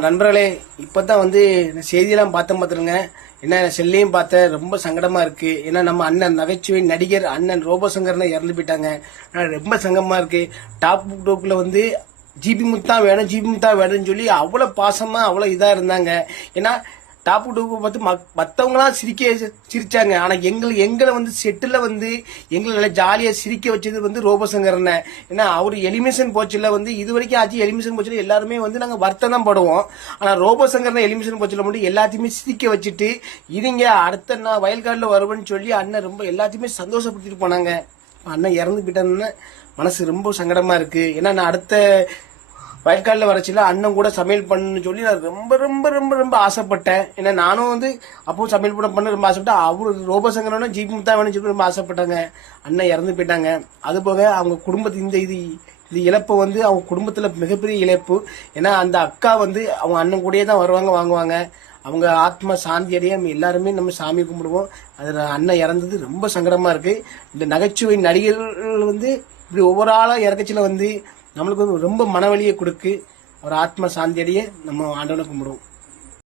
நண்பர்களே, இப்பதான் செய்தியெல்லாம் பார்த்துருங்க. என்ன செல்லையும் பார்த்தேன், ரொம்ப சங்கடமா இருக்கு. ஏன்னா நம்ம அண்ணன் நகைச்சுவை நடிகர் அண்ணன் ரோபோசங்கர்னு இறந்து போயிட்டாங்க. ரொம்ப சங்கடமா இருக்கு. டாப் டோப்ல ஜிபி முத்தா வேணும், ஜிபி முத்தா வேணும்னு சொல்லி அவ்வளவு பாசமா அவ்வளவு இதா இருந்தாங்க. ஏன்னா டாப் டூப்பு பார்த்து மற்றவங்களாம் சிரிச்சாங்க. ஆனா எங்களை செட்டில் எங்களை நல்லா ஜாலியா சிரிக்க வச்சது ரோபோசங்கர்ன. ஏன்னா அவரு எலிமினேஷன் போச்சுல இது வரைக்கும் ஆச்சு. எலிமினேஷன் போச்சுல எல்லாருமே நாங்க வருத்தம் தான் படுவோம். ஆனா ரோபோசங்கர்ன எலிமினேஷன் போச்சுல மட்டும் எல்லாத்தையுமே சிரிக்க வச்சுட்டு இதுங்க அடுத்த நான் வயல்காடுல வருவேன்னு சொல்லி அண்ணன் ரொம்ப எல்லாத்தையுமே சந்தோஷப்படுத்திட்டு போனாங்க. அண்ணன் இறந்து போயிட்டான்னு மனசு ரொம்ப சங்கடமா இருக்கு. ஏன்னா நான் அடுத்த வயற்காலில் வரச்சில அண்ணன் கூட சமையல் பண்ணு சொல்லி நான் ரொம்ப ரொம்ப ரொம்ப ரொம்ப ஆசைப்பட்டேன். ஏன்னா நானும் அப்போ சமையல் பண்ண ரொம்ப ஆசைப்பட்டேன். அவரு ரோபோசங்கரோட ஜிபி முத்தா வேணும் சொல்லி ரொம்ப ஆசைப்பட்டாங்க. அண்ணன் இறந்து போயிட்டாங்க. அது போக அவங்க குடும்பத்து இந்த இழப்பு அவங்க குடும்பத்துல மிகப்பெரிய இழப்பு. ஏன்னா அந்த அக்கா அவங்க அண்ணன் கூடயே தான் வருவாங்க வாங்குவாங்க. அவங்க ஆத்மா சாந்தி அடைய நம்ம எல்லாருமே நம்ம சாமி கும்பிடுவோம். அதுல அண்ணன் இறந்தது ரொம்ப சங்கடமா இருக்கு. இந்த நகைச்சுவை நடிகர்கள் இப்படி ஒவ்வொரு ஆளா இறக்கச்சில நம்மளுக்கு ரொம்ப மனவழியை கொடுக்கு. ஒரு ஆத்மா சாந்தி அடைய நம்ம ஆண்டவனை கும்பிடுவோம்.